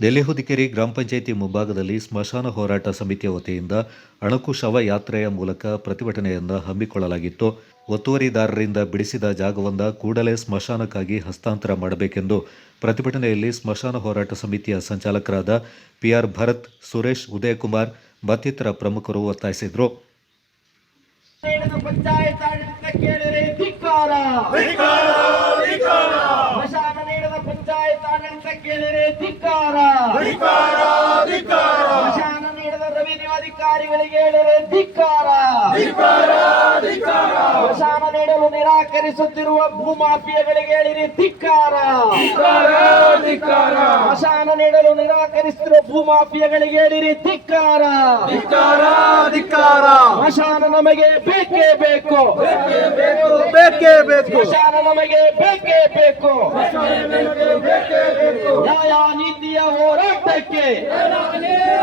ನೆಲೆಹುದಿಕೆರೆ ಗ್ರಾಮ ಪಂಚಾಯಿತಿ ಮುಂಭಾಗದಲ್ಲಿ ಸ್ಮಶಾನ ಹೋರಾಟ ಸಮಿತಿಯ ವತಿಯಿಂದ ಅಣಕು ಶವ ಯಾತ್ರೆಯ ಮೂಲಕ ಪ್ರತಿಭಟನೆಯನ್ನು ಹಮ್ಮಿಕೊಳ್ಳಲಾಗಿತ್ತು. ಒತ್ತುವರಿದಾರರಿಂದ ಬಿಡಿಸಿದ ಜಾಗವನ್ನು ಕೂಡಲೇ ಸ್ಮಶಾನಕ್ಕಾಗಿ ಹಸ್ತಾಂತರ ಮಾಡಬೇಕೆಂದು ಪ್ರತಿಭಟನೆಯಲ್ಲಿ ಸ್ಮಶಾನ ಹೋರಾಟ ಸಮಿತಿಯ ಸಂಚಾಲಕರಾದ ಪಿಆರ್ ಭರತ್, ಸುರೇಶ್, ಉದಯಕುಮಾರ್ ಮತ್ತಿತರ ಪ್ರಮುಖರು ಒತ್ತಾಯಿಸಿದರು. ಅಧಿಕಾರಿಗಳಿಗೆ ಧಿಕ್ಕಾರ. ಸ್ಮಶಾನ ನೀಡಲು ನಿರಾಕರಿಸುತ್ತಿರುವ ಭೂಮಾಫಿಯಾಗಳಿಗೆ ಹೇಳಿರಿ ಧಿಕ್ಕಾರ. ಸ್ಮಶಾನ ನೀಡಲು ನಿರಾಕರಿಸುತ್ತಿರುವ ಭೂಮಾಫಿಯಾಗಳಿಗೆ ಹೇಳಿರಿ ಧಿಕ್ಕಾರ. ಸ್ಮಶಾನ ನಮಗೆ ಬೇಕೇ ಬೇಕು, ಸ್ಮಶಾನ ನಮಗೆ ಬೇಕೇ ಬೇಕು. ನ್ಯಾಯ ನೀತಿಯ ಹೋರಾಟಕ್ಕೆ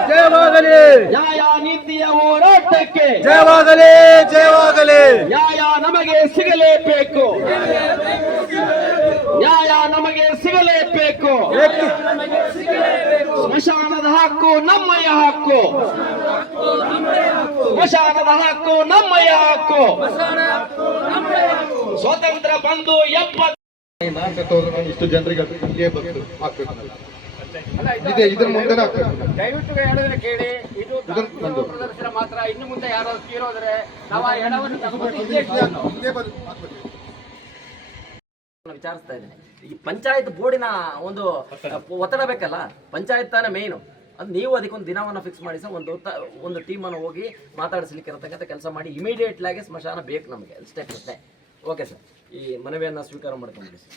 ಜಯವಾಗಲಿ, ನ್ಯಾಯ ನೀತಿಯ ಹೋರಾಟಕ್ಕೆ ಜಯವಾಗಲಿ, ಜಯವಾಗಲಿ. ನ್ಯಾಯ ನಮಗೆ ಸಿಗಲೇಬೇಕು, ನ್ಯಾಯ ನಮಗೆ ಸಿಗಲೇಬೇಕು. ಸ್ಮಶಾನದ ಹಕ್ಕು ನಮ್ಮಯ ಹಕ್ಕು, ಸ್ಮಶಾನದ ಹಕ್ಕು ನಮ್ಮಯ ಹಕ್ಕು. ಸ್ವತಂತ್ರ ಬಂದು ಇಷ್ಟು ಜನರಿಗೆ ಇದ್ರ ಮುಂದೆ ದಯವಿಟ್ಟು ಹೇಳೋದನ್ನ ಕೇಳಿ. ಇದು ಪ್ರದರ್ಶನ ಮಾತ್ರ. ಇನ್ನು ಮುಂದೆ ಯಾರು ತೀರೋದ್ರೆ ನಾವು ಆ ಎಡವನ್ನು ವಿಚಾರಿಸ್ತಾ ಇದ್ದೇನೆ. ಈ ಪಂಚಾಯತ್ ಬೋರ್ಡಿನ ಒಂದು ಒತ್ತಡ ಬೇಕಲ್ಲ, ಪಂಚಾಯತ್ ತಾನೇ ಮೇಯ್ನು. ಅದು ನೀವು ಅದಕ್ಕೊಂದು ದಿನವನ್ನು ಫಿಕ್ಸ್ ಮಾಡಿ ಸಹ ಒಂದು ಟೀಮನ್ನು ಹೋಗಿ ಮಾತಾಡಿಸ್ಲಿಕ್ಕೆ ಇರತಕ್ಕಂಥ ಕೆಲಸ ಮಾಡಿ. ಇಮಿಡಿಯೇಟ್ಲಾಗಿ ಸ್ಮಶಾನ ಬೇಕು ನಮಗೆ ಸ್ಟೆಪ್ ಅಷ್ಟೇ. ಓಕೆ ಸರ್, ಈ ಮನವಿಯನ್ನು ಸ್ವೀಕಾರ ಮಾಡ್ಕೊಂಡ್ಬಿಡಿ ಸರ್.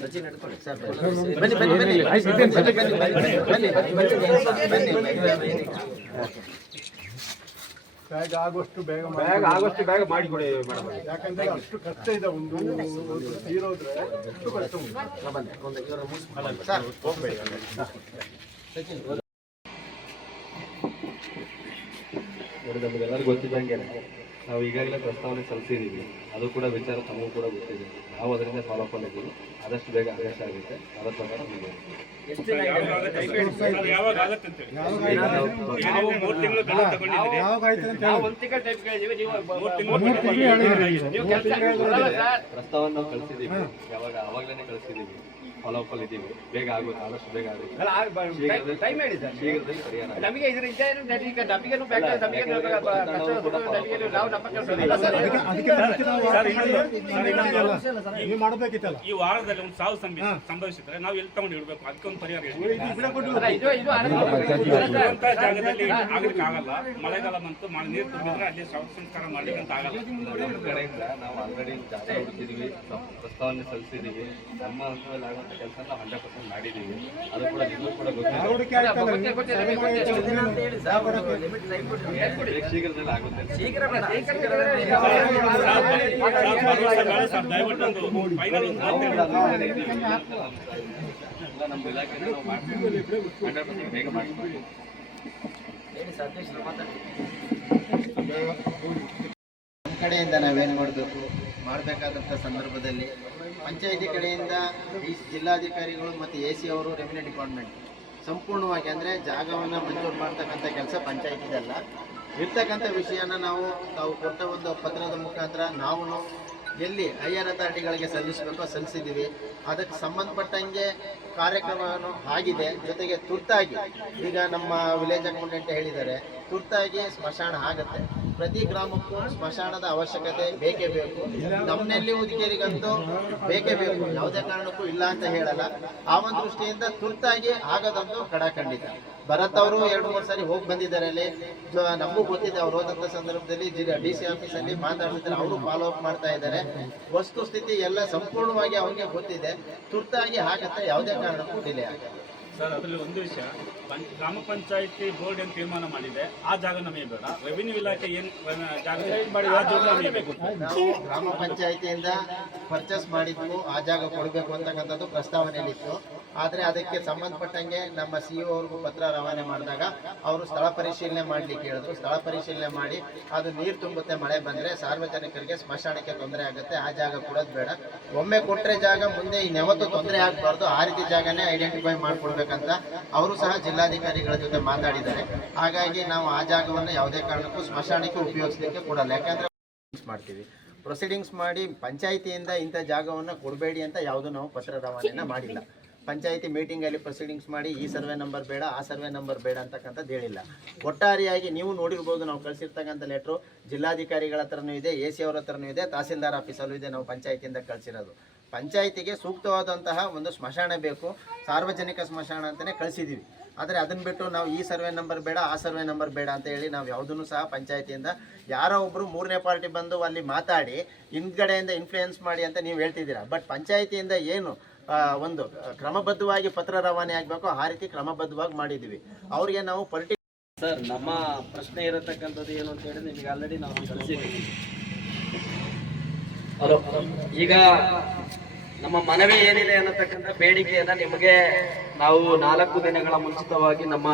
ಸಚಿನ್ ನಡ್ಕೊಳ್ಳಿ ಸರ್. ಬನ್ನಿ ಬನ್ನಿ ಬನ್ನಿ ಬ್ಯಾಗ್ ಆಗೋಷ್ಟು ಬೇಗ ಮಾಡಿಕೊಡಿ ಮೇಡಮ್. ಯಾಕಂದ್ರೆ ಅಷ್ಟು ಕಷ್ಟ ಇದೆ. ಒಂದು ತೀರೋದ್ರೆ ಅಷ್ಟು ಕಷ್ಟ ಉಂಟು. ನಮಗೆಲ್ಲರಿಗೂ ಗೊತ್ತಿದ್ದಂಗೆ ನಾವು ಈಗಾಗಲೇ ಪ್ರಸ್ತಾವನೆ ಸಲ್ಲಿಸಿದ್ದೀವಿ. ಅದು ಕೂಡ ವಿಚಾರ ತಮಗೂ ಕೂಡ ಗೊತ್ತಿದೆ. ನಾವು ಅದರಿಂದ ಫಾಲೋ ಅಪ್ ಆಗಿದ್ದೀವಿ. ಆದಷ್ಟು ಬೇಗ ಆದೇಶ ಆಗುತ್ತೆ. ಅದರ ಪ್ರಕಾರ ಪ್ರಸ್ತಾವನೆ ನಾವು ಕಳಿಸಿದ್ದೀವಿ. ಅವಾಗಲೇ ಕಳಿಸಿದ್ದೀವಿ. ಫಾಲೋ ಅಪ್ ಅಲ್ಲಿ ಇದ್ದೀವಿ. ಬೇಗ ಆಗುತ್ತೆ, ಆದಷ್ಟು ಬೇಗ ಆಗುತ್ತೆ. ನಮಗೆ ಇದ್ರ ಈ ವಾರದಲ್ಲಿ ಒಂದು ಸಾವು ಸಂಭವಿಸಿದ್ರೆ ನಾವು ಎಲ್ಲಿ ತಗೊಂಡು ಇಡಬೇಕು, ಅದಕ್ಕೊಂದು ಪರಿಹಾರ ಜಾಗದಲ್ಲಿ ಆಗ್ಲಿಕ್ಕೆ ಆಗಲ್ಲ. ಮಳೆಗಾಲ ಬಂತು, ನೀರು ತುಂಬಿದ್ರೆ ಅಲ್ಲಿ ಶವ ಸಂಸ್ಕಾರ ಮಾಡ್ಲಿಕ್ಕೆ ಅಂತ ಆಗಲ್ಲ. ಕಡೆಯಿಂದ ನಾವು ಆಲ್ರೆಡಿ ಜಾಗ ಹುಡುಕಿದೀವಿ, ಪ್ರಸ್ತಾವನೆ ಸಲ್ಲಿಸಿದೀವಿ. ನಮ್ಮ ಹಂತದಲ್ಲಿ ಆಗುವಂತ ಕೆಲಸ ನಾವು 100% ಮಾಡಿದೀವಿ. ಅದು ಕೂಡ ನಿಮಗೂ ಕೂಡ ಶೀಘ್ರದಲ್ಲಿ ಆಗುತ್ತೆ. ನಮ್ಮ ಇಲಾಖೆ ನಾವು ಮಾಡ್ತೀವಿ. 100% ಬೇಗ ಮಾಡ್ತೀವಿ. ನಮ್ಮ ಕಡೆಯಿಂದ ನಾವೇನು ಮಾಡಬೇಕಾದಂಥ ಸಂದರ್ಭದಲ್ಲಿ ಪಂಚಾಯಿತಿ ಕಡೆಯಿಂದ ಈ ಜಿಲ್ಲಾಧಿಕಾರಿಗಳು ಮತ್ತು AC ಅವರು ರೆವಿನ್ಯೂ ಡಿಪಾರ್ಟ್ಮೆಂಟ್ ಸಂಪೂರ್ಣವಾಗಿ ಅಂದರೆ ಜಾಗವನ್ನು ಮಂಜೂರು ಮಾಡ್ತಕ್ಕಂಥ ಕೆಲಸ ಪಂಚಾಯಿತಿದಲ್ಲ. ಇರ್ತಕ್ಕಂಥ ವಿಷಯನ ತಾವು ಕೊಟ್ಟ ಒಂದು ಪತ್ರದ ಮುಖಾಂತರ ನಾವು ಎಲ್ಲಿ ಹೈಯರ್ ಅಥಾರಿಟಿಗಳಿಗೆ ಸಲ್ಲಿಸಬೇಕೋ ಸಲ್ಲಿಸಿದ್ದೀವಿ. ಅದಕ್ಕೆ ಸಂಬಂಧಪಟ್ಟಂಗೆ ಕಾರ್ಯಕ್ರಮವನ್ನು ಆಗಿದೆ. ಜೊತೆಗೆ ತುರ್ತಾಗಿ ಈಗ ನಮ್ಮ ವಿಲೇಜ್ ಅಕೌಂಟೆಂಟ್ ಹೇಳಿದ್ದಾರೆ, ತುರ್ತಾಗಿ ಸ್ಮಶಾನ ಆಗುತ್ತೆ. ಪ್ರತಿ ಗ್ರಾಮಕ್ಕೂ ಸ್ಮಶಾನದ ಅವಶ್ಯಕತೆ ಬೇಕೇ ಬೇಕು. ನಮ್ಮನೆಲ್ಲಿ ಹುದಿಕೇರಿಗಂತೂ ಬೇಕೇ ಬೇಕು, ಯಾವುದೇ ಕಾರಣಕ್ಕೂ ಇಲ್ಲ ಅಂತ ಹೇಳಲ್ಲ. ಆ ಒಂದು ದೃಷ್ಟಿಯಿಂದ ತುರ್ತಾಗಿ ಆಗೋದಂತೂ ಖಂಡಿತ. ಭರತ್ ಅವರು 2-3 ಸಾರಿ ಹೋಗಿ ಬಂದಿದ್ದಾರೆ ಅಲ್ಲಿ. ನಮಗೂ ಗೊತ್ತಿದೆ, ಅವ್ರು ಹೋದಂಥ ಸಂದರ್ಭದಲ್ಲಿ DC ಆಫೀಸಲ್ಲಿ ಮಾತಾಡ್ತಿದ್ದಾರೆ. ಅವರು ಫಾಲೋ ಅಪ್ ಮಾಡ್ತಾ ಇದ್ದಾರೆ. ವಸ್ತುಸ್ಥಿತಿ ಎಲ್ಲ ಸಂಪೂರ್ಣವಾಗಿ ಅವ್ರಿಗೆ ಗೊತ್ತಿದೆ. ತುರ್ತಾಗಿ ಆಗತ್ತೆ, ಯಾವುದೇ ಕಾರಣಕ್ಕೂ ಡಿಲೇ ಆಗುತ್ತೆ. ಸರ್, ಅದರಲ್ಲಿ ಒಂದು ವಿಷಯ, ಗ್ರಾಮ ಪಂಚಾಯಿತಿ ಬೋರ್ಡ್ ಏನು ತೀರ್ಮಾನ ಮಾಡಿದೆ ಆ ಜಾಗ ನಮಗೆ ಬೇಡ. ರೆವಿನ್ಯೂ ಇಲಾಖೆ ಏನು ಜಾಗ ನಮಗೆ ಬೇಕು. ನಾವು ಗ್ರಾಮ ಪಂಚಾಯಿತಿಯಿಂದ ಪರ್ಚೇಸ್ ಮಾಡಿದ್ವು, ಆ ಜಾಗ ಕೊಡಬೇಕು ಅಂತಕ್ಕಂಥದ್ದು ಪ್ರಸ್ತಾವನೆಯಲ್ಲಿತ್ತು. ಆದರೆ ಅದಕ್ಕೆ ಸಂಬಂಧಪಟ್ಟಂಗೆ ನಮ್ಮ CEO ಅವ್ರಿಗೂ ಪತ್ರ ರವಾನೆ ಮಾಡಿದಾಗ ಅವರು ಸ್ಥಳ ಪರಿಶೀಲನೆ ಮಾಡಲಿಕ್ಕೆ ಹೇಳಿದ್ರು. ಸ್ಥಳ ಪರಿಶೀಲನೆ ಮಾಡಿ ಅದು ನೀರು ತುಂಬುತ್ತೆ, ಮಳೆ ಬಂದರೆ ಸಾರ್ವಜನಿಕರಿಗೆ ಸ್ಮಶಾನಕ್ಕೆ ತೊಂದರೆ ಆಗುತ್ತೆ, ಆ ಜಾಗ ಕೊಡೋದು ಬೇಡ, ಒಮ್ಮೆ ಕೊಟ್ಟರೆ ಜಾಗ ಮುಂದೆ ಇನ್ಯಾವತ್ತೂ ತೊಂದರೆ ಆಗಬಾರ್ದು, ಆ ರೀತಿ ಜಾಗನೇ ಐಡೆಂಟಿಫೈ ಮಾಡಿಕೊಡ್ಬೇಕಂತ ಅವರು ಸಹ ಜಿಲ್ಲಾಧಿಕಾರಿಗಳ ಜೊತೆ ಮಾತಾಡಿದ್ದಾರೆ. ಹಾಗಾಗಿ ನಾವು ಆ ಜಾಗವನ್ನು ಯಾವುದೇ ಕಾರಣಕ್ಕೂ ಸ್ಮಶಾನಕ್ಕೆ ಉಪಯೋಗಿಸಲಿಕ್ಕೆ ಕೊಡಲ್ಲ. ಯಾಕಂದರೆ ಮಾಡ್ತೀವಿ, ಪ್ರೊಸೀಡಿಂಗ್ಸ್ ಮಾಡಿ ಪಂಚಾಯಿತಿಯಿಂದ ಇಂಥ ಜಾಗವನ್ನು ಕೊಡಬೇಡಿ ಅಂತ ಯಾವುದೂ ನಾವು ಪತ್ರ ರವಾನೆಯನ್ನು ಮಾಡಿಲ್ಲ. ಪಂಚಾಯಿತಿ ಮೀಟಿಂಗಲ್ಲಿ ಪ್ರೊಸೀಡಿಂಗ್ಸ್ ಮಾಡಿ ಈ ಸರ್ವೆ ನಂಬರ್ ಬೇಡ, ಆ ಸರ್ವೆ ನಂಬರ್ ಬೇಡ ಅಂತಕ್ಕಂಥದ್ದು ಹೇಳಿಲ್ಲ. ಒಟ್ಟಾರೆಯಾಗಿ ನೀವು ನೋಡಿರ್ಬೋದು, ನಾವು ಕಳಿಸಿರ್ತಕ್ಕಂಥ ಲೆಟ್ರು ಜಿಲ್ಲಾಧಿಕಾರಿಗಳ ಹತ್ರನೂ ಇದೆ, AC ಅವ್ರ ಹತ್ರನೂ ಇದೆ, ತಹಸೀಲ್ದಾರ್ ಆಫೀಸಲ್ಲೂ ಇದೆ. ನಾವು ಪಂಚಾಯಿತಿಯಿಂದ ಕಳಿಸಿರೋದು. ಪಂಚಾಯಿತಿಗೆ ಸೂಕ್ತವಾದಂತಹ ಒಂದು ಸ್ಮಶಾನ ಬೇಕು, ಸಾರ್ವಜನಿಕ ಸ್ಮಶಾನ ಅಂತಲೇ ಕಳಿಸಿದ್ದೀವಿ. ಆದರೆ ಅದನ್ನು ಬಿಟ್ಟು ನಾವು ಈ ಸರ್ವೆ ನಂಬರ್ ಬೇಡ, ಆ ಸರ್ವೆ ನಂಬರ್ ಬೇಡ ಅಂತ ಹೇಳಿ ನಾವು ಯಾವುದನ್ನು ಸಹ ಪಂಚಾಯಿತಿಯಿಂದ ಯಾರೋ ಒಬ್ಬರು ಮೂರನೇ ಪಾರ್ಟಿ ಬಂದು ಅಲ್ಲಿ ಮಾತಾಡಿ ಹಿಂದ್ಗಡೆಯಿಂದ ಇನ್ಫ್ಲೂಯೆನ್ಸ್ ಮಾಡಿ ಅಂತ ನೀವು ಹೇಳ್ತಿದ್ದೀರಾ. ಬಟ್ ಪಂಚಾಯಿತಿಯಿಂದ ಏನು ಒಂದು ಕ್ರಮಬದ್ಧವಾಗಿ ಪತ್ರ ರವಾನೆ ಆಗಬೇಕು ಆ ರೀತಿ ಕ್ರಮಬದ್ಧವಾಗಿ ಮಾಡಿದ್ದೀವಿ. ಅವರಿಗೆ ನಾವು ಸರ್, ನಮ್ಮ ಪ್ರಶ್ನೆ ಇರತಕ್ಕಂಥದ್ದು ಏನು ಅಂತ ಹೇಳಿ ನಿಮಗೆ ಆಲ್ರೆಡಿ ನಾವು ಕಳಿಸಿದ್ದೀವಿ. ಈಗ ನಮ್ಮ ಮನವಿ ಏನಿದೆ ಅನ್ನತಕ್ಕಂಥ ಬೇಡಿಕೆಯನ್ನ ನಿಮಗೆ ನಾವು 4 ದಿನಗಳ ಮುಂಚಿತವಾಗಿ ನಮ್ಮ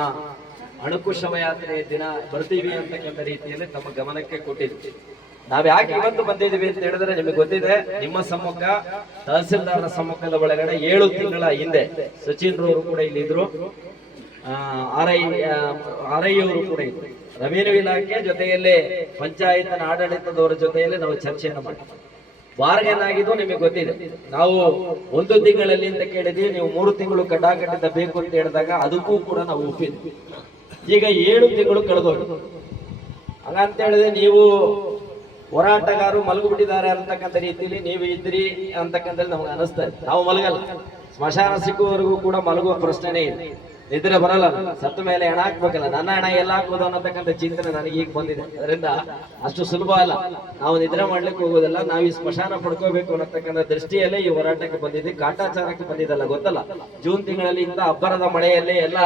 ಅಣುಕು ಶವಯಾತ್ರೆ ದಿನ ಬರ್ತೀವಿ ಅಂತಕ್ಕಂಥ ರೀತಿಯಲ್ಲಿ ತಮ್ಮ ಗಮನಕ್ಕೆ ಕೊಟ್ಟಿದ್ವಿ. ನಾವ್ ಯಾಕೆ ಇವತ್ತು ಬಂದಿದ್ದೀವಿ ಅಂತ ಹೇಳಿದ್ರೆ ನಿಮಗೆ ಗೊತ್ತಿದೆ, ನಿಮ್ಮ ಸಮ್ಮುಖ ತಹಸೀಲ್ದಾರರ ಸಮ್ಮುಖದ ಒಳಗಡೆ 7 ತಿಂಗಳ ಹಿಂದೆ ಸಚಿನ್ರವರು ಕೂಡ ಇಲ್ಲಿದ್ರು, RI ಅವರು ಕೂಡ ಇದ್ರು, ರೆವಿನ್ಯೂ ಇಲಾಖೆ ಜೊತೆಯಲ್ಲಿ ಪಂಚಾಯತ್ ಆಡಳಿತದವರ ಜೊತೆಯಲ್ಲಿ ನಾವು ಚರ್ಚೆಯನ್ನು ಮಾಡಿದ್ವಿ. ಬಾರ್ಗೇನ್ ಆಗಿದ್ದು ನಿಮಗೆ ಗೊತ್ತಿದೆ. ನಾವು 1 ತಿಂಗಳಲ್ಲಿ ಅಂತ ಕೇಳಿದ್ವಿ, ನೀವು 3 ತಿಂಗಳು ಕಡ್ಡಾಕಡ್ಡಿತ ಬೇಕು ಅಂತ ಹೇಳಿದಾಗ ಅದಕ್ಕೂ ಕೂಡ ನಾವು ಒಪ್ಪಿದ್ವಿ. ಈಗ 7 ತಿಂಗಳು ಕಳೆದೋಗಿ ಹಾಗಂತ ಹೇಳಿದ್ರೆ ನೀವು ಹೋರಾಟಗಾರರು ಮಲಗಿಬಿಟ್ಟಿದ್ದಾರೆ ಅಂತಕ್ಕಂಥ ರೀತಿಯಲ್ಲಿ ನೀವು ಇದ್ರಿ ಅಂತಕ್ಕಂಥದ್ದು ನಮ್ಗೆ ಅನಿಸ್ತಾ ಇದೆ. ನಾವು ಮಲಗಲ್ಲ, ಸ್ಮಶಾನ ಸಿಕ್ಕುವವರೆಗೂ ಕೂಡ ಮಲಗುವ ಪ್ರಶ್ನೆನೇ ಇಲ್ಲ. ನಿದ್ರೆ ಬರಲ್ಲ, ಸತ್ತ ಮೇಲೆ ಹಣ ಹಾಕ್ಬೇಕಲ್ಲ, ನನ್ನ ಹಣ ಎಲ್ಲ ಹಾಕ್ಬೋದು ಅನ್ನತಕ್ಕಂಥ ಚಿಂತನೆ ನನಗೆ ಈಗ ಬಂದಿದೆ. ಅದರಿಂದ ಅಷ್ಟು ಸುಲಭ ಅಲ್ಲ, ನಾವು ನಿದ್ರೆ ಮಾಡ್ಲಿಕ್ಕೆ ಹೋಗೋದಲ್ಲ, ನಾವು ಈ ಸ್ಮಶಾನ ಪಡ್ಕೋಬೇಕು ಅನ್ನತಕ್ಕಂಥ ದೃಷ್ಟಿಯಲ್ಲೇ ಈ ಹೋರಾಟಕ್ಕೆ ಬಂದಿದ್ವಿ. ಕಾಟಾಚಾರಕ್ಕೆ ಬಂದಿದ್ದಲ್ಲ, ಗೊತ್ತಲ್ಲ. ಜೂನ್ ತಿಂಗಳಲ್ಲಿ ಇಂದ ಅಬ್ಬರದ ಮಳೆಯಲ್ಲಿ ಎಲ್ಲ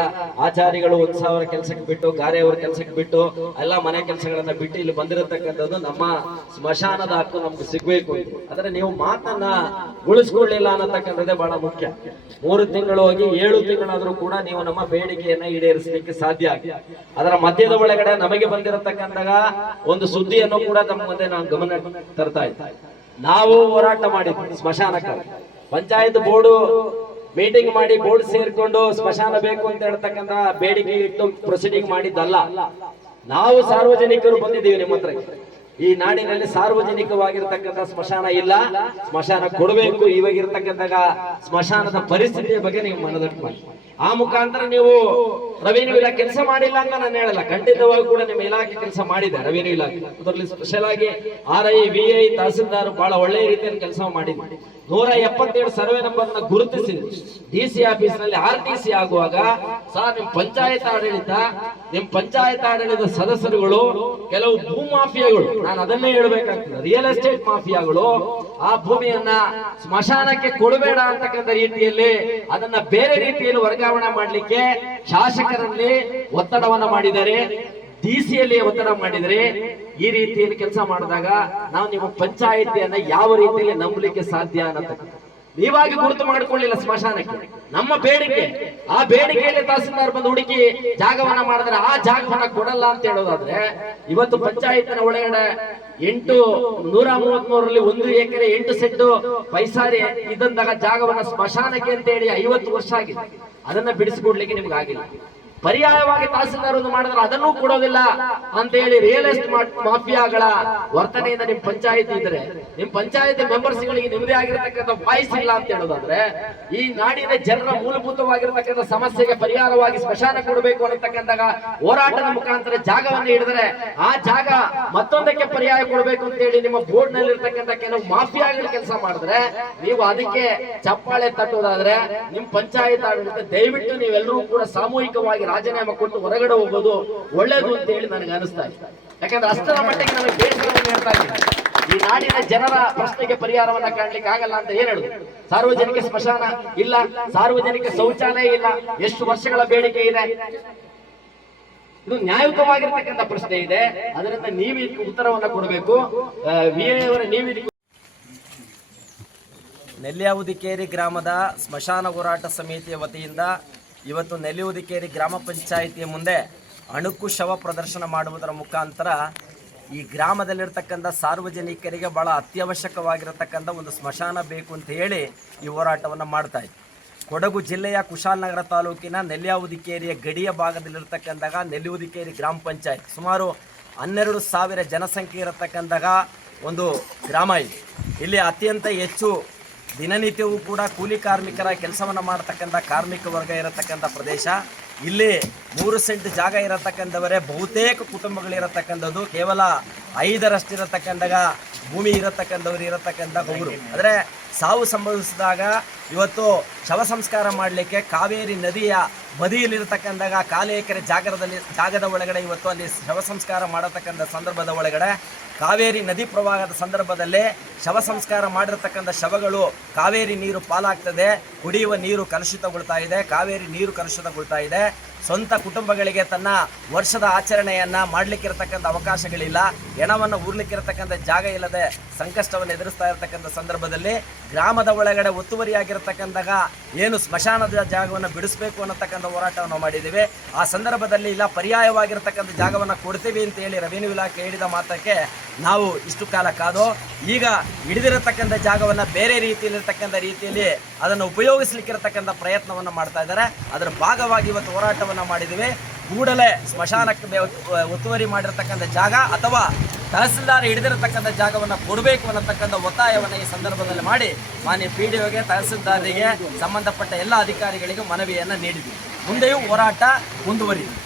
ಆಚಾರಿಗಳು 1,000 ಕೆಲಸಕ್ಕೆ ಬಿಟ್ಟು, ಗಾರೆಯವ್ರ ಕೆಲಸಕ್ಕೆ ಬಿಟ್ಟು, ಎಲ್ಲ ಮನೆ ಕೆಲಸಗಳನ್ನ ಬಿಟ್ಟು ಇಲ್ಲಿ ಬಂದಿರತಕ್ಕಂಥದ್ದು ನಮ್ಮ ಸ್ಮಶಾನದ ಹಕ್ಕು ನಮ್ಗೆ ಸಿಗ್ಬೇಕು. ಆದ್ರೆ ನೀವು ಮಾತನ್ನ ಉಳಿಸ್ಕೊಳ್ಳಿಲ್ಲ ಅನ್ನತಕ್ಕಂಥದ್ದೇ ಬಹಳ ಮುಖ್ಯ. 3 ತಿಂಗಳು ಹೋಗಿ 7 ತಿಂಗಳಾದ್ರೂ ಕೂಡ ನೀವು ನಮ್ಮ ಬೇಡಿಕೆಯನ್ನ ಈಡೇರಿಸಲಿಕ್ಕೆ ಸಾಧ್ಯ ಆಗಿದೆ. ಅದರ ಮಧ್ಯದ ಒಳಗಡೆ ನಮಗೆ ಬಂದಿರತಕ್ಕಂತಹ ಒಂದು ಸುದ್ದಿಯನ್ನು ಕೂಡ ನಮ್ಮ ಮುಂದೆ ನಾವು ಗಮನ ತರ್ತಾ ಇದ್ದೀವಿ. ನಾವು ಹೋರಾಟ ಮಾಡಿದ್ವಿ ಸ್ಮಶಾನಕ್ಕೆ, ಪಂಚಾಯತ್ ಬೋರ್ಡ್ ಮೀಟಿಂಗ್ ಮಾಡಿ ಬೋರ್ಡ್ ಸೇರ್ಕೊಂಡು ಸ್ಮಶಾನ ಬೇಕು ಅಂತ ಹೇಳ್ತಕ್ಕಂಥ ಬೇಡಿಕೆ ಇಟ್ಟು ಪ್ರೊಸೀಡಿಂಗ್ ಮಾಡಿದ್ದಲ್ಲ. ನಾವು ಸಾರ್ವಜನಿಕರು ಬಂದಿದ್ದೀವಿ ನಿಮ್ಮ ಹತ್ರ. ಈ ನಾಡಿನಲ್ಲಿ ಸಾರ್ವಜನಿಕವಾಗಿರ್ತಕ್ಕಂಥ ಸ್ಮಶಾನ ಇಲ್ಲ, ಸ್ಮಶಾನ ಕೊಡಬೇಕು. ಇವಾಗಿರ್ತಕ್ಕಂಥ ಸ್ಮಶಾನದ ಪರಿಸ್ಥಿತಿಯ ಬಗ್ಗೆ ನೀವು ಮನದಟ್ಟು ಮಾಡಿ, ಆ ಮುಖಾಂತರ ನೀವು ರೆವಿನ್ಯೂ ಇಲಾಖೆ ಕೆಲಸ ಮಾಡಿಲ್ಲ ಅಂತ ನಾನು ಹೇಳಲ್ಲ, ಖಂಡಿತವಾಗಿ ಕೂಡ ನಿಮ್ಮ ಇಲಾಖೆ ಕೆಲಸ ಮಾಡಿದೆ. ರೆವಿನ್ಯೂ ಇಲಾಖೆ ಅದರಲ್ಲಿ ಸ್ಪೆಷಲ್ ಆಗಿ RI VI ತಹಸೀಲ್ದಾರ್ ಬಹಳ ಒಳ್ಳೆಯ ರೀತಿಯಲ್ಲಿ ಕೆಲಸ ಮಾಡಿದ್ರು. 177 ಸರ್ವೆ ನಂಬರ್ ನ ಗುರುತಿಸಿ DC ಆಫೀಸ್ ನಲ್ಲಿ RTC ಆಗುವಾಗ ಸರ್ ನಿಮ್ಮ ಪಂಚಾಯತ್ ಆಡಳಿತ ಸದಸ್ಯರುಗಳು ಕೆಲವು ಭೂ ಮಾಫಿಯಾಗಳು, ನಾನು ಅದನ್ನೇ ಹೇಳ್ಬೇಕಾಗ್ತದೆ, ರಿಯಲ್ ಎಸ್ಟೇಟ್ ಮಾಫಿಯಾಗಳು ಆ ಭೂಮಿಯನ್ನ ಸ್ಮಶಾನಕ್ಕೆ ಕೊಡಬೇಡ ಅಂತಕ್ಕಂಥ ರೀತಿಯಲ್ಲಿ ಅದನ್ನ ಬೇರೆ ರೀತಿಯಲ್ಲಿ ವರ್ಗಾವಣೆ ಮಾಡ್ಲಿಕ್ಕೆ ಶಾಸಕರಲ್ಲಿ ಒತ್ತಡವನ್ನ ಮಾಡಿದ್ದಾರೆ, DC-ಯಲ್ಲಿ ಒತ್ತಡ ಮಾಡಿದರೆ. ಈ ರೀತಿಯಲ್ಲಿ ಕೆಲಸ ಮಾಡಿದಾಗ ನಾವು ನಿಮ್ಮ ಪಂಚಾಯಿತಿಯನ್ನ ಯಾವ ರೀತಿಯಲ್ಲಿ ನಂಬಲಿಕ್ಕೆ ಸಾಧ್ಯ ಅನ್ನತಕ್ಕಂಥ ನೀವಾಗಿ ಗುರುತು ಮಾಡಿಕೊಳ್ಳಿಲ್ಲ ಸ್ಮಶಾನಕ್ಕೆ. ನಮ್ಮ ಬೇಡಿಕೆ, ಆ ಬೇಡಿಕೆಯಲ್ಲಿ ತಹಸೀಲ್ದಾರ್ ಬಂದು ಹುಡುಕಿ ಜಾಗವನ್ನ ಮಾಡಿದ್ರೆ ಆ ಜಾಗವನ್ನ ಕೊಡಲ್ಲ ಅಂತ ಹೇಳೋದಾದ್ರೆ, ಇವತ್ತು ಪಂಚಾಯತ್ನ ಒಳಗಡೆ 133ರಲ್ಲಿ 1 ಎಕರೆ 8 ಸೆಂಟ್ ಪೈಸಾರಿ ಇದ್ದಂತಹ ಜಾಗವನ್ನ ಸ್ಮಶಾನಕ್ಕೆ ಅಂತ ಹೇಳಿ 50 ವರ್ಷ ಆಗಿದೆ. ಅದನ್ನ ಬಿಡಿಸಿಕೊಡ್ಲಿಕ್ಕೆ ನಿಮ್ಗೆ ಆಗಿಲ್ಲ. ಪರ್ಯಾಯವಾಗಿ ತಹಸೀಲ್ದಾರ್ ಒಂದು ಮಾಡಿದ್ರೆ ಅದನ್ನೂ ಕೊಡೋದಿಲ್ಲ ಅಂತ ಹೇಳಿ ರಿಯಲ್ ಎಸ್ಟೇಟ್ ಮಾಫಿಯಾಗಳ ವರ್ತನೆಯಿಂದ ನಿಮ್ ಪಂಚಾಯತ್ ಇದ್ರೆ, ನಿಮ್ ಪಂಚಾಯತ್ ಮೆಂಬರ್ಸ್ ಗಳಿಗೆ ನಿಮ್ಮದೇ ಆಗಿರತಕ್ಕಂಥ ವಾಯ್ಸ್ ಇಲ್ಲ ಅಂತ ಹೇಳೋದಾದ್ರೆ, ಈ ನಾಡಿನ ಜನರ ಮೂಲಭೂತವಾಗಿರತಕ್ಕಂಥ ಸಮಸ್ಯೆಗೆ ಪರಿಹಾರವಾಗಿ ಸ್ಮಶಾನ ಕೊಡಬೇಕು ಅನ್ನತಕ್ಕಂಥ ಹೋರಾಟದ ಮುಖಾಂತರ ಜಾಗವನ್ನು ಹಿಡಿದ್ರೆ, ಆ ಜಾಗ ಮತ್ತೊಂದಕ್ಕೆ ಪರ್ಯಾಯ ಕೊಡಬೇಕು ಅಂತ ಹೇಳಿ ನಿಮ್ಮ ಬೋರ್ಡ್ ನಲ್ಲಿ ಇರ್ತಕ್ಕಂಥ ಕೆಲವು ಮಾಫಿಯಾಗಳು ಕೆಲಸ ಮಾಡಿದ್ರೆ, ನೀವು ಅದಕ್ಕೆ ಚಪ್ಪಾಳೆ ತಟ್ಟುವುದಾದ್ರೆ ನಿಮ್ ಪಂಚಾಯತ್ ಆಡಳಿತ ದಯವಿಟ್ಟು ನೀವೆಲ್ಲರೂ ಕೂಡ ಸಾಮೂಹಿಕವಾಗಿ ರಾಜೀನಾಮೆ ಕೊಟ್ಟು ಹೊರಗಡೆ ಹೋಗೋದು ಒಳ್ಳೇದು ಅಂತ ಹೇಳಿ ನನಗೆ ಅನಿಸ್ತಾ ಇದೆ. ಯಾಕಂದ್ರೆ ಅಷ್ಟರ ಮಟ್ಟಿಗೆ ನಮಗೆ ಬೇಸರವನ್ನು ಹೇಳ್ತಾ ಇದ್ದೀನಿ. ಈ ನಾಡಿನ ಜನರ ಪ್ರಶ್ನೆಗೆ ಪರಿಹಾರವನ್ನ ಕಾಣ್ಲಿಕ್ಕೆ ಆಗಲ್ಲ ಅಂತ ಏನ್ ಹೇಳುದು? ಸಾರ್ವಜನಿಕ ಸ್ಮಶಾನ ಇಲ್ಲ, ಸಾರ್ವಜನಿಕ ಶೌಚಾಲಯ ಇಲ್ಲ, ಎಷ್ಟು ವರ್ಷಗಳ ಬೇಡಿಕೆ ಇದೆ. ಇದು ನ್ಯಾಯಯುತವಾಗಿರ್ತಕ್ಕಂಥ ಪ್ರಶ್ನೆ ಇದೆ. ಅದರಿಂದ ನೀವು ಇದಕ್ಕೆ ಉತ್ತರವನ್ನ ಕೊಡಬೇಕು. VI ಅವರ ನೀವು ನೆಲ್ಲಿಹುದಿಕೇರಿ ಗ್ರಾಮದ ಸ್ಮಶಾನ ಹೋರಾಟ ಸಮಿತಿಯ ವತಿಯಿಂದ ಇವತ್ತು ನೆಲ್ಲಿಹುದಿಕೇರಿ ಗ್ರಾಮ ಪಂಚಾಯಿತಿಯ ಮುಂದೆ ಅಣುಕು ಶವ ಪ್ರದರ್ಶನ ಮಾಡುವುದರ ಮುಖಾಂತರ ಈ ಗ್ರಾಮದಲ್ಲಿರ್ತಕ್ಕಂಥ ಸಾರ್ವಜನಿಕರಿಗೆ ಭಾಳ ಅತ್ಯವಶ್ಯಕವಾಗಿರತಕ್ಕಂಥ ಒಂದು ಸ್ಮಶಾನ ಬೇಕು ಅಂತ ಹೇಳಿ ಈ ಹೋರಾಟವನ್ನು ಮಾಡ್ತಾ ಇದ್ವಿ. ಕೊಡಗು ಜಿಲ್ಲೆಯ ಕುಶಾಲನಗರ ತಾಲೂಕಿನ ನೆಲ್ಲಿಹುದಿಕೇರಿಯ ಗಡಿಯ ಭಾಗದಲ್ಲಿರ್ತಕ್ಕಂಥ ನೆಲ್ಲಿಹುದಿಕೇರಿ ಗ್ರಾಮ ಪಂಚಾಯತ್ ಸುಮಾರು 12,000 ಜನಸಂಖ್ಯೆ ಇರತಕ್ಕಂಥ ಒಂದು ಗ್ರಾಮ ಇದೆ. ಇಲ್ಲಿ ಅತ್ಯಂತ ಹೆಚ್ಚು ದಿನನಿತ್ಯವೂ ಕೂಡ ಕೂಲಿ ಕಾರ್ಮಿಕರ ಕೆಲಸವನ್ನು ಮಾಡತಕ್ಕಂಥ ಕಾರ್ಮಿಕ ವರ್ಗ ಇರತಕ್ಕಂಥ ಪ್ರದೇಶ. ಇಲ್ಲಿ 3 ಸೆಂಟ್ ಜಾಗ ಇರತಕ್ಕಂಥವರೇ ಬಹುತೇಕ ಕುಟುಂಬಗಳಿರತಕ್ಕಂಥದ್ದು. ಕೇವಲ 5ರಷ್ಟಿರತಕ್ಕಂಥ ಭೂಮಿ ಇರತಕ್ಕಂಥವ್ರು ಇರತಕ್ಕಂಥ ಒಬ್ಬರು. ಆದರೆ ಸಾವು ಸಂಭವಿಸಿದಾಗ ಇವತ್ತು ಶವ ಸಂಸ್ಕಾರ ಮಾಡಲಿಕ್ಕೆ ಕಾವೇರಿ ನದಿಯ ಬದಿಯಲ್ಲಿರತಕ್ಕಂಥ 4 ಎಕರೆ ಜಾಗದ ಒಳಗಡೆ ಇವತ್ತು ಅಲ್ಲಿ ಶವ ಸಂಸ್ಕಾರ ಮಾಡತಕ್ಕಂಥ ಸಂದರ್ಭದ ಒಳಗಡೆ ಕಾವೇರಿ ನದಿ ಪ್ರವಾಹದ ಸಂದರ್ಭದಲ್ಲಿ ಶವ ಸಂಸ್ಕಾರ ಮಾಡಿರ್ತಕ್ಕಂಥ ಶವಗಳು ಕಾವೇರಿ ನೀರು ಪಾಲಾಗ್ತದೆ, ಕುಡಿಯುವ ನೀರು ಕಲುಷಿತಗೊಳ್ತಾ ಇದೆ, ಕಾವೇರಿ ನೀರು ಕಲುಷಿತಗೊಳ್ತಾ ಇದೆ. ಸ್ವಂತ ಕುಟುಂಬಗಳಿಗೆ ತನ್ನ ವರ್ಷದ ಆಚರಣೆಯನ್ನು ಮಾಡಲಿಕ್ಕಿರತಕ್ಕಂಥ ಅವಕಾಶಗಳಿಲ್ಲ, ಹೆಣವನ್ನು ಊರ್ಲಿಕ್ಕಿರತಕ್ಕಂಥ ಜಾಗ ಇಲ್ಲದೆ ಸಂಕಷ್ಟವನ್ನು ಎದುರಿಸ್ತಾ ಇರತಕ್ಕಂಥ ಸಂದರ್ಭದಲ್ಲಿ ಗ್ರಾಮದ ಒಳಗಡೆ ಒತ್ತುವರಿಯಾಗಿರ್ತಕ್ಕಂಥ ಏನು ಸ್ಮಶಾನದ ಜಾಗವನ್ನು ಬಿಡಿಸಬೇಕು ಅನ್ನತಕ್ಕಂಥ ಹೋರಾಟವನ್ನು ಮಾಡಿದ್ದೀವಿ. ಆ ಸಂದರ್ಭದಲ್ಲಿ ಇಲ್ಲ ಪರ್ಯಾಯವಾಗಿರ್ತಕ್ಕಂಥ ಜಾಗವನ್ನು ಕೊಡ್ತೀವಿ ಅಂತ ಹೇಳಿ ರೆವಿನ್ಯೂ ಇಲಾಖೆ ಹೇಳಿದ ಮಾತ್ರಕ್ಕೆ ನಾವು ಇಷ್ಟು ಕಾಲ ಕಾದು ಈಗ ಹಿಡಿದಿರತಕ್ಕಂಥ ಜಾಗವನ್ನು ಬೇರೆ ರೀತಿಯಲ್ಲಿ ಅದನ್ನು ಉಪಯೋಗಿಸಲಿಕ್ಕಿರತಕ್ಕಂಥ ಪ್ರಯತ್ನವನ್ನು ಮಾಡ್ತಾ ಇದ್ದಾರೆ. ಅದರ ಭಾಗವಾಗಿ ಇವತ್ತು ಹೋರಾಟವನ್ನು ಮಾಡಿದ್ದೀವಿ. ಕೂಡಲೇ ಸ್ಮಶಾನಕ್ಕೆ ಒತ್ತುವರಿ ಮಾಡಿರ್ತಕ್ಕಂಥ ಜಾಗ ಅಥವಾ ತಹಸೀಲ್ದಾರ್ ಹಿಡಿದಿರತಕ್ಕಂಥ ಜಾಗವನ್ನು ಕೊಡಬೇಕು ಅನ್ನತಕ್ಕಂಥ ಒತ್ತಾಯವನ್ನು ಈ ಸಂದರ್ಭದಲ್ಲಿ ಮಾಡಿ ಮಾನ್ಯ PDOಗೆ, ತಹಸೀಲ್ದಾರರಿಗೆ, ಸಂಬಂಧಪಟ್ಟ ಎಲ್ಲ ಅಧಿಕಾರಿಗಳಿಗೂ ಮನವಿಯನ್ನು ನೀಡಿದ್ವಿ. ಮುಂದೆಯೂ ಹೋರಾಟ ಮುಂದುವರಿಯುತ್ತೆ.